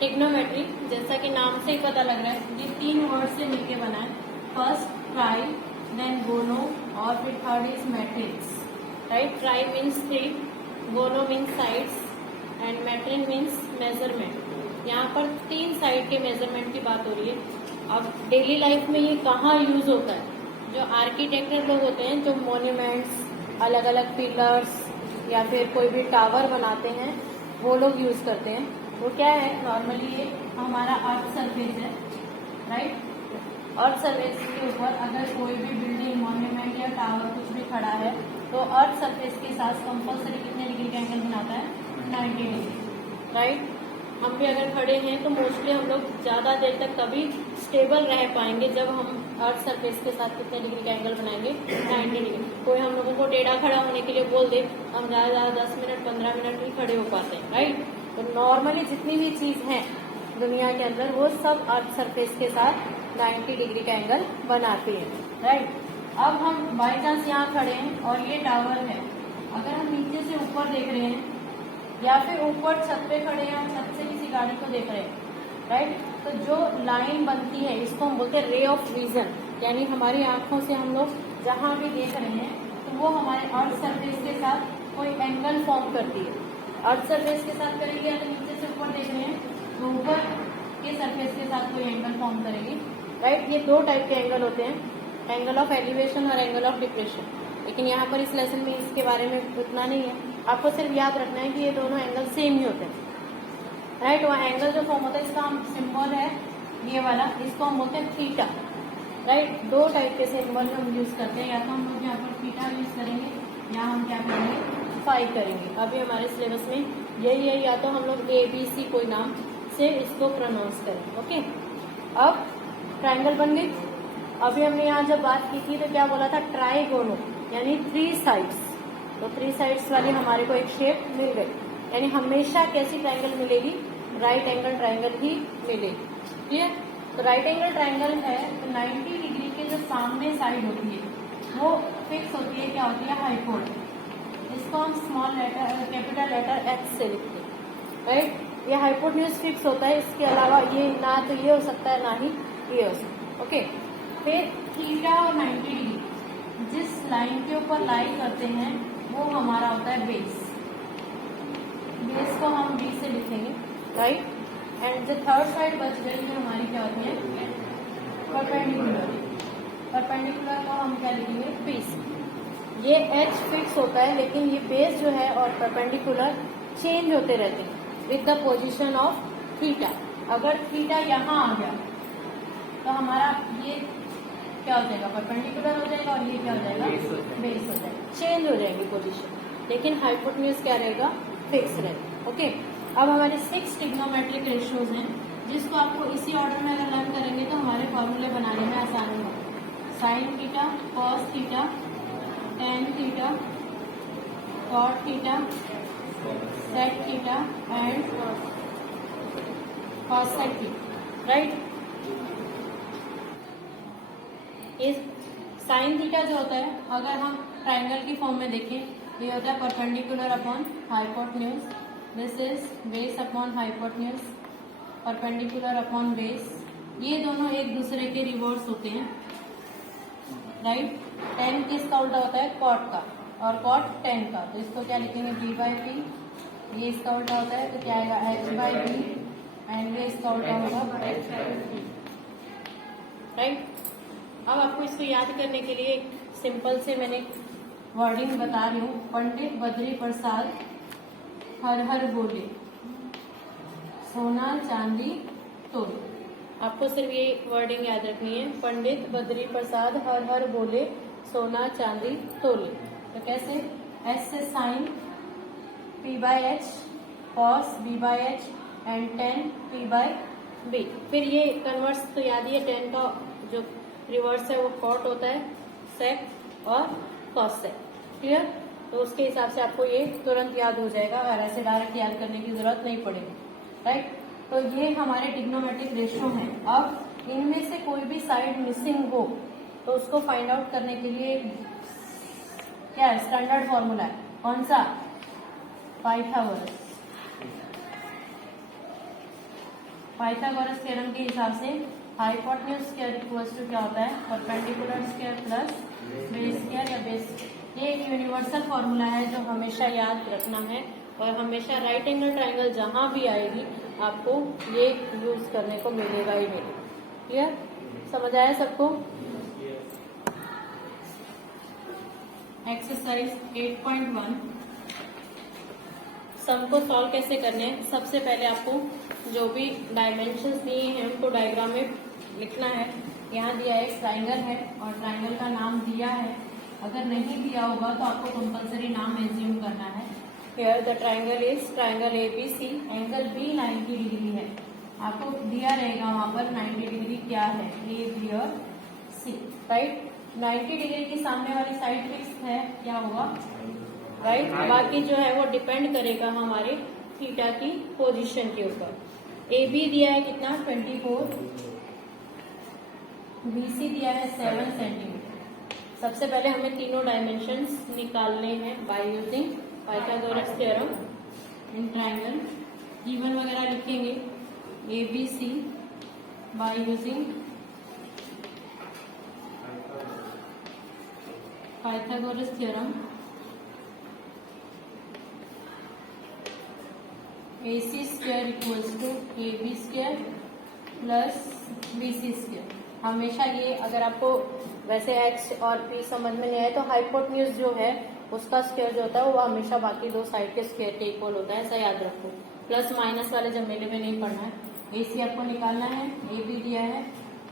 Trigonometry, जैसा कि नाम से ही पता लग रहा है, ये 3 वर्ड से मिलके बना है। फर्स्ट ट्राई, देन गोनो, और फिर third is matrix. Right, tri means 3, gono means sides, and metric means measurement. यहाँ पर 3 साइड के मेजरमेंट की बात हो रही है। अब डेली लाइफ में ये कहाँ यूज होता है? जो आर्किटेक्चर लोग होते हैं, जो मॉन्यूमेंट्स, अलग अलग पिलर्स या फिर कोई भी टावर बनाते हैं, वो लोग यूज करते हैं। वो क्या है, नॉर्मली ये हमारा अर्थ सरफेस है। राइट, अर्थ सरफेस के ऊपर अगर कोई भी बिल्डिंग, मॉन्यूमेंट या टावर कुछ भी खड़ा है, तो अर्थ सरफेस के साथ कंपल्सरी कितने डिग्री का एंगल बनाता है? 90 डिग्री। राइट, हम भी अगर खड़े हैं तो मोस्टली हम लोग ज़्यादा देर तक तभी स्टेबल रह पाएंगे जब हम अर्थ सरफेस के साथ कितने डिग्री का एंगल बनाएंगे? 90 डिग्री। कोई हम लोगों को टेढ़ा खड़ा होने के लिए बोल दे, हम ज़्यादा 10 मिनट 15 मिनट ही खड़े हो पाते हैं। राइट, तो नॉर्मली जितनी भी चीज़ है दुनिया के अंदर, वो सब अर्थ सरफेस के साथ 90 डिग्री का एंगल बनाती है। राइट, अब हम बाई चांस यहाँ खड़े हैं और ये टावर है, अगर हम नीचे से ऊपर देख रहे हैं या फिर ऊपर छत पे खड़े हैं और छत से किसी गाड़ी को देख रहे हैं, राइट, तो जो लाइन बनती है इसको हम बोलते हैं रे ऑफ विजन, यानी हमारी आंखों से हम लोग जहाँ भी देख रहे हैं तो वो हमारे अर्थ सरफेस के साथ कोई एंगल फॉर्म करती है। अर्थ सरफेस के साथ करेगी, या तो नीचे से ऊपर देख रहे हैं तो ऊपर के सरफेस के साथ कोई एंगल फॉर्म करेगी। राइट, ये 2 टाइप के एंगल होते हैं, एंगल ऑफ एलिवेशन और एंगल ऑफ डिप्रेशन। लेकिन यहाँ पर इस लेसन में इसके बारे में उतना नहीं है, आपको सिर्फ याद रखना है कि ये दोनों एंगल सेम ही होते हैं। राइट, वह एंगल जो फॉर्म होता है, इसका हम सिंबल है ये वाला, इसको हम बोलते हैं थीटा। राइट, 2 टाइप के सिंबल हम यूज करते हैं, या तो हम लोग यहाँ पर थीटा यूज करेंगे या हम क्या करेंगे, फाई करेंगे। अभी हमारे सिलेबस में यही है, या तो हम लोग ABC कोई नाम से इसको प्रोनाउंस करें। ओके, अब ट्राइंगल बन गई। अभी हमने यहाँ जब बात की थी तो क्या बोला था? ट्राइगोनो, यानी 3 साइड्स। तो 3 साइड्स वाली हमारे को एक शेप मिल गई, यानी हमेशा कैसी ट्राइंगल मिलेगी? राइट एंगल ट्राइंगल ही मिलेगी। क्लियर? तो राइट एंगल ट्राइंगल है तो 90 डिग्री के जो सामने साइड होती है वो फिक्स होती है, क्या होती है? हाइपोटेन्यूज। इसको हम small letter capital letter H से लिखते हैं। राइट, ये हाइपोटेन्यूज फिक्स होता है, इसके अलावा ये ना तो ये हो सकता है ना ही ये हो सकता है। ओके, फिर थीटा और 90 डिग्री जिस लाइन के ऊपर लाई करते हैं वो हमारा होता है बेस। बेस को हम B से लिखेंगे। राइट, एंड जो थर्ड साइड बच गई है हमारी क्या होती है? परपेंडिकुलर। परपेंडिकुलर को हम क्या लिखेंगे? P से। ये H फिक्स होता है, लेकिन ये बेस जो है और परपेंडिकुलर चेंज होते रहते हैं with the position of theta. अगर थीटा यहाँ आ गया तो हमारा ये क्या हो जाएगा? परपेंडिकुलर हो जाएगा, और ये क्या हो जाएगा? बेस हो जाएगा। चेंज हो जाएगी पोजीशन, लेकिन हाइपोटेन्यूज क्या रहेगा? फिक्स रहेगा। ओके, अब हमारे 6 ट्रिग्नोमेट्रिक रेशियोज हैं, जिसको आपको इसी ऑर्डर में अगर लर्न करेंगे तो हमारे फॉर्मूले बनाने में आसानी होगी। Sine theta, cos theta, tan theta, cot theta, sec theta and cosec theta. Right, इस साइन थीटा जो होता है, अगर हम ट्राइंगल की फॉर्म में देखें, ये होता है perpendicular upon hypotenuse, this is base upon hypotenuse, perpendicular upon base. ये दोनों एक दूसरे के रिवर्स होते हैं। राइट, टेन किसका उल्टा होता है? कॉट का, और कॉट 10 का, तो इसको क्या लिखेंगे? B/P। ये इसका उल्टा होता है तो क्या आएगा? H/B, एंड ये इसका उल्टा होगा H/P। राइट, अब आपको इसको याद करने के लिए सिंपल से मैंने वर्डिंग बता रही हूँ। पंडित बद्री प्रसाद हर हर बोले, सोना चांदी तोले। आपको सिर्फ ये वर्डिंग याद रखनी है, पंडित बद्री प्रसाद हर हर बोले, सोना चांदी तोले। तो कैसे? S से sign, P/H, cos B/H and ten P/B। फिर ये कन्वर्स तो याद ही है, 10 का जो रिवर्स है वो कॉट होता है, सेक और कॉसेक। क्लियर? तो उसके हिसाब से आपको ये तुरंत याद हो जाएगा, और ऐसे डायरेक्ट याद करने की जरूरत नहीं पड़ेगी। राइट, तो ये हमारे ट्रिग्नोमेट्रिक रेशियो हैं। अब इनमें से कोई भी साइड मिसिंग हो तो उसको फाइंड आउट करने के लिए क्या है? स्टैंडर्ड फॉर्मूला है। कौन सा? पाइथागोरस। पाइथागोरस थ्योरम के हिसाब से हाइपोटेन्यूज स्क्वायर इक्वल्स टू क्या होता है, perpendicular square plus base square या बेस। ये एक यूनिवर्सल फॉर्मूला है जो हमेशा याद रखना है और हमेशा राइट एंगल ट्राइंगल जहां भी आएगी आपको ये यूज करने को मिलेगा ही मिलेगा। क्लियर, समझ आया सबको? एक्सरसाइज 8.1 सम को सॉल्व कैसे करने हैं। सबसे पहले आपको जो भी डायमेंशंस दिए हैं उनको डायग्राम में लिखना है। यहाँ दिया एक ट्राइंगल है और ट्राइंगल का नाम दिया है। अगर नहीं दिया होगा तो आपको कंपलसरी नाम एज्यूम करना है। Here the triangle is triangle ABC, angle B 90 degree है। आपको दिया रहेगा वहां पर 90 डिग्री क्या है, A, B और C, राइट। 90 डिग्री की सामने वाली साइड फिक्स है, क्या होगा, राइट। बाकी जो है वो डिपेंड करेगा हमारे थीटा की पोजीशन के ऊपर। AB दिया है कितना, 24, BC दिया है 7 सेंटीमीटर। सबसे पहले हमें तीनों डायमेंशंस निकालने हैं by using Pythagoras theorem in triangle. Given वगैरह लिखेंगे ABC by using Pythagoras theorem. AC square equals to AB square plus BC square. हमेशा ये अगर आपको वैसे H और P समझ में नहीं आए तो हाइपोटेन्यूज जो है उसका स्क्वायर जो होता है वो हमेशा बाकी दो साइड के स्क्वायर के इक्वल होता है, ऐसा याद रखो। प्लस माइनस वाले जमेले में नहीं पढ़ना है। AC आपको निकालना है। AB दिया है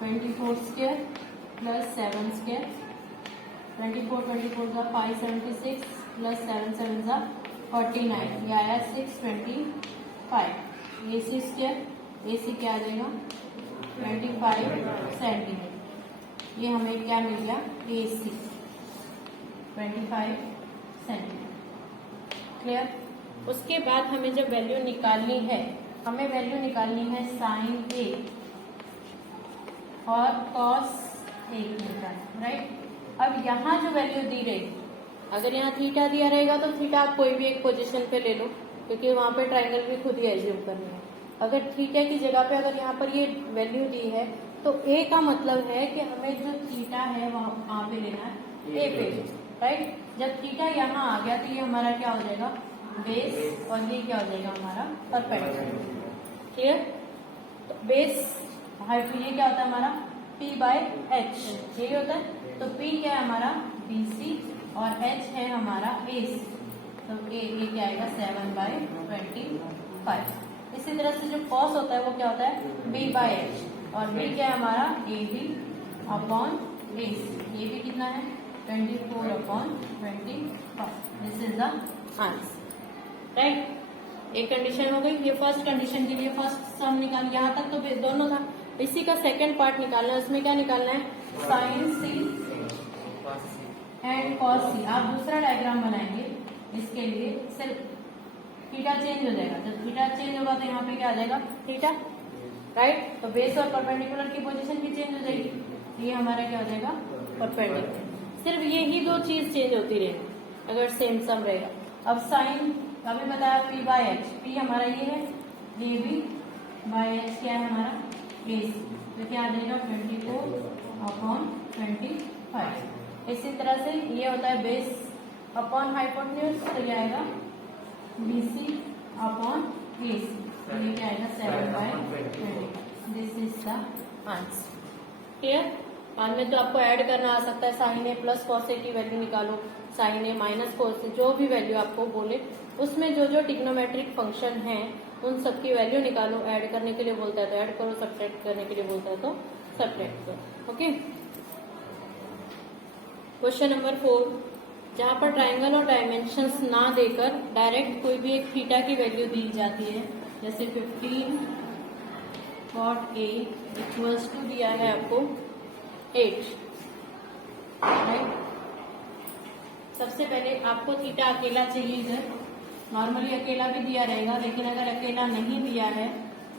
24 स्क्वायर प्लस 7 स्क्वायर। 24 का 576 प्लस 7 7 का 49, ये आया 625। AC स्क्वायर, AC क्या आ जाएगा 25 सेंटीमीटर। ये हमें क्या मिल गया, AC 25 सेंटीमीटर। क्लियर। उसके बाद हमें जब वैल्यू निकालनी है, हमें वैल्यू निकालनी है साइन A और कॉस A मिलता है, राइट। अब यहाँ जो वैल्यू दी रही, अगर यहाँ थीटा दिया रहेगा तो थीटा आप कोई भी एक पोजीशन पे ले लो, क्योंकि वहां पे ट्राइंगल भी खुद ही एज्यूम करनी है। अगर थीटा की जगह पे अगर यहाँ पर ये वैल्यू दी है तो A का मतलब है कि हमें जो थीटा है वहां पे लेना है A पे, राइट। जब थीटा यहाँ आ गया तो ये हमारा क्या हो जाएगा, बेस, और ये क्या हो जाएगा हमारा परपेंडिकुलर। क्लियर। तो बेस हाइट ये क्या होता है हमारा P/H, यही होता है। तो P क्या है हमारा BC और H है हमारा AC। तो ये क्या आएगा 7/25। इसी तरह से जो कॉस होता है वो क्या होता है B/H और B क्या है हमारा AB अपॉन AC। ये भी कितना है 24/25। This is the answer, right. एक कंडीशन हो गई। ये फर्स्ट कंडीशन के लिए फर्स्ट सम निकाल, यहाँ तक तो दोनों था। इसी का सेकंड पार्ट निकालना है। उसमें क्या निकालना है, sine C and cos C। आप दूसरा डायग्राम बनाएंगे इसके लिए, सिर्फ थीटा चेंज हो जाएगा। जब थीटा चेंज होगा तो यहाँ पे क्या आ जाएगा थीटा, राइट। तो बेस और परपेंडिकुलर की पोजीशन भी चेंज हो जाएगी। ये हमारा क्या हो जाएगा परपेंडिकुलर। सिर्फ यही दो चीज चेंज होती रहेगी अगर सेम सम रहेगा। अब साइन अभी बताया P/H, P हमारा ये है, AB/H क्या है हमारा AC। तो क्या आ जाएगा 24/25। इसी तरह से ये होता है बेस अपॉन हाइपोटेन्यूज, तो क्या आएगा BC अपॉन AC। तो ये क्या आएगा 7/20। This is the answer. Clear. बाद में तो आपको ऐड करना आ सकता है, sine A plus cos A की वैल्यू निकालो, sine A minus cos A, जो भी वैल्यू आपको बोले उसमें जो जो ट्रिग्नोमेट्रिक फंक्शन है उन सब की वैल्यू निकालो। ऐड करने के लिए बोलता है तो ऐड करो, सब्ट्रैक्ट करने के लिए बोलता है तो सब्ट्रैक्ट करो। ओके। क्वेश्चन नंबर 4, जहां पर ट्राइंगल और डायमेंशंस ना देकर डायरेक्ट कोई भी एक थीटा की वैल्यू दी जाती है, जैसे 15 cot A इक्वल्स टू दिया है आपको 8, राइट। सबसे पहले आपको थीटा अकेला चाहिए इधर, नॉर्मली अकेला भी दिया रहेगा, लेकिन अगर अकेला नहीं दिया है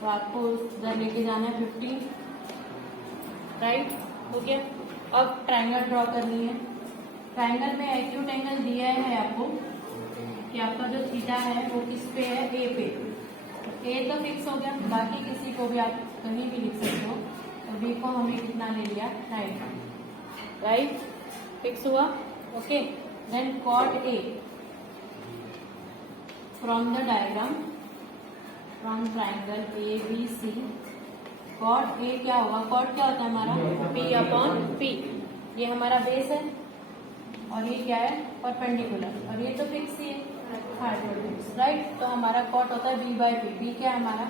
तो आपको इधर लेके जाना है 15, राइट। हो गया। अब ट्राइंगल ड्रॉ करनी है। ट्राइंगल में एक्यूट एंगल दिया है आपको कि आपका जो थीटा है वो किस पे है, A पे। ए तो फिक्स हो गया, बाकी किसी को भी आप कहीं भी लिख सकते हो। तो बी को हमने कितना ले लिया 90, राइट, फिक्स हुआ। Okay, then cot A from the diagram from triangle A B C, cot A क्या होगा, कॉट क्या होता है हमारा पी अपॉन पी, ये हमारा बेस है और ये क्या है परपेंडिकुलर, और ये तो फिक्स ही है हाइपोटेन्यूज, राइट। तो हमारा कॉट होता है बी बाई पी, बी क्या है हमारा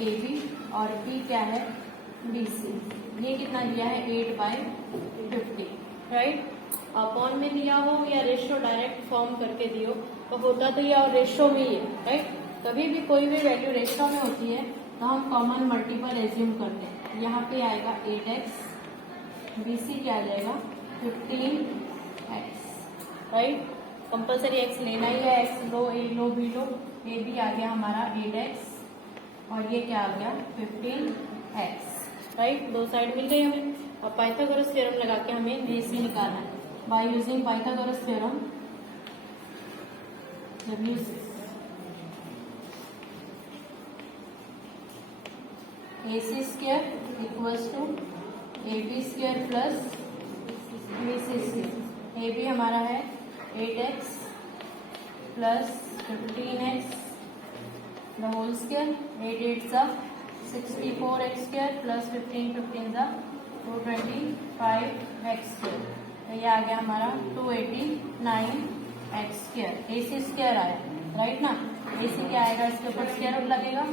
ए बी और पी क्या है बी सी। ये कितना दिया है 8/50, राइट। अपॉन में दिया हो या रेशियो डायरेक्ट फॉर्म करके दियो तो होता तो ये और रेशियो में ही है, राइट। कभी भी कोई भी वैल्यू रेशियो में होती है तो हम कॉमन मल्टीपल एज्यूम करते हैं। यहाँ पे आएगा 8x, बी सी क्या आ जाएगा 15x, राइट। कंपल्सरी x लेना ही है, x low, a low, b low, a भी आ गया हमारा 8x और ये क्या आ गया 15x, राइट। दो साइड मिल गई हमें। अब पाइथागोरस थ्योरम लगा के हमें AC निकालना है by using Pythagoras theorem. AC square equals to AB square plus BC square. AB हमारा है 8x plus 15x the whole square, 8 8 64x square plus 15 15 225x square. तो ये आ गया हमारा 289x स्क्वायर। AC स्क्वायर आया, राइट ना। AC क्या आएगा, इसके ऊपर स्क्वायर रूट लगेगा,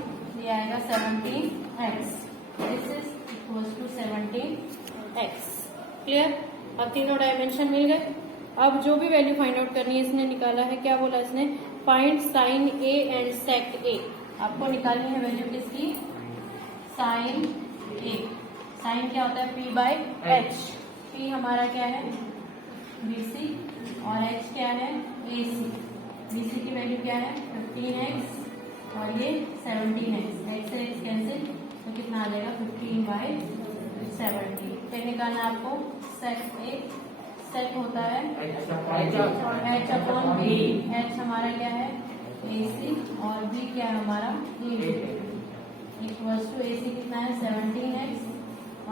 ये आएगा 17x, this is equals to 17x। क्लियर। अब तीनों डायमेंशन मिल गए। अब जो भी वैल्यू फाइंड आउट करनी है इसने निकाला है, क्या बोला इसने, फाइंड साइन ए एंड सेक ए। आपको निकालनी है वैल्यू किसकी, साइन ए। साइन क्या होता है पी बाई एच, पी हमारा क्या है बीसी और एच क्या है एसी। बीसी की वैल्यू क्या है 15x और ये 17x, एक्स से एक्स कैंसिल तो कितना आ जाएगा 15/70। फिर निकालना आपको सेक ए, सेक होता है एच अपॉन बी, एच हमारा क्या है AC और B क्या है हमारा AB, इक्वल्स टू AC कितना है 17x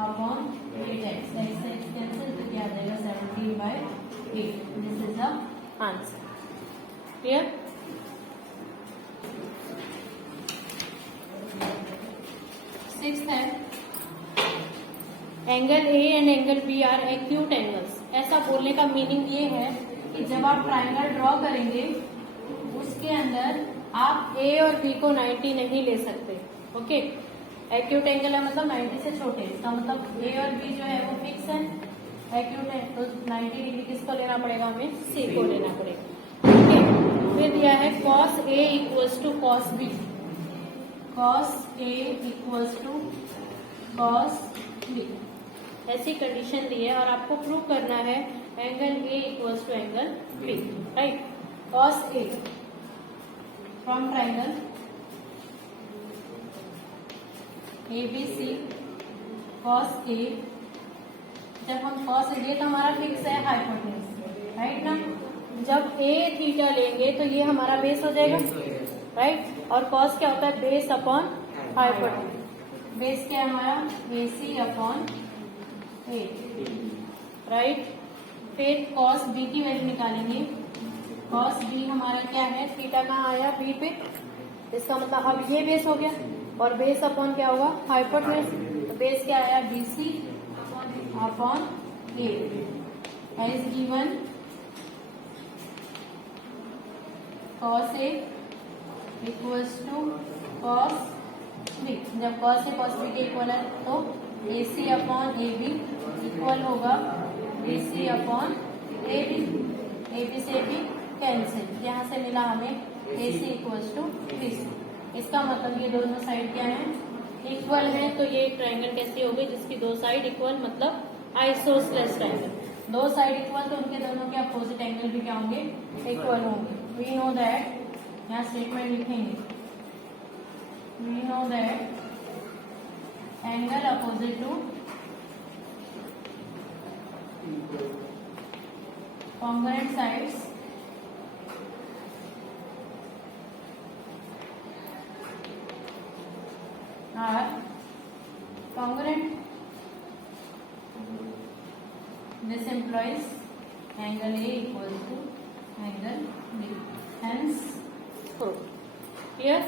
अपॉन 8x, एक्स से एक्स कैंसिल तो क्या आ जाएगा 17/8। This is the answer. Clear. Sixth है angle A and angle B are acute angles. ऐसा बोलने का मीनिंग ये है कि जब आप ट्राइंगल ड्रॉ करेंगे उसके अंदर आप ए और बी को 90 नहीं ले सकते। ओके, एक्यूट एंगल है मतलब 90 से छोटे, इसका मतलब ए और बी जो है वो फिक्स है, एक्यूट है तो 90 डिग्री किसको लेना पड़ेगा, हमें सी को लेना पड़ेगा। ओके, फिर दिया है cos A equals to cos B, cos A equals to cos B, ऐसी कंडीशन दी है और आपको प्रूव करना है angle A equals to angle B, right. Cos A from triangle ABC cos A, जब हम कॉस ये तो हमारा फिक्स है हाइपोटेन्यूज, राइट ना। जब ए थीटा लेंगे तो ये हमारा बेस हो जाएगा, राइट। और कॉस क्या होता है बेस अपॉन हाइपोटेन्यूज, बेस क्या है हमारा AC अपॉन ए, राइट। फिर कॉस बी की वैल्यू निकालेंगे, कॉस बी हमारा क्या है थीटा कहाँ आया बी पे, इसका मतलब अब ये बेस हो गया और बेस अपॉन क्या होगा हाइपोटेन्यूज, तो बेस क्या आया BC upon A as given cos A equals to cos B. जब कॉस ए कॉस बी के इक्वल है तो AC अपॉन AB इक्वल होगा BC अपॉन AB, AB से भी कैंसिल, यहाँ से मिला हमें AC इक्वल्स टू BC। इसका मतलब ये दोनों साइड क्या है इक्वल है, तो ये ट्रायंगल कैसी होगी जिसकी दो साइड इक्वल, मतलब आइसोसेलेस ट्रायंगल। दो साइड इक्वल तो उनके दोनों के अपोजिट एंगल भी क्या होंगे इक्वल होंगे। वी नो दैट, यहाँ स्टेटमेंट लिखेंगे, we know that angle opposite to congruent sides are congruent. This implies angle A equals to angle B. Hence, here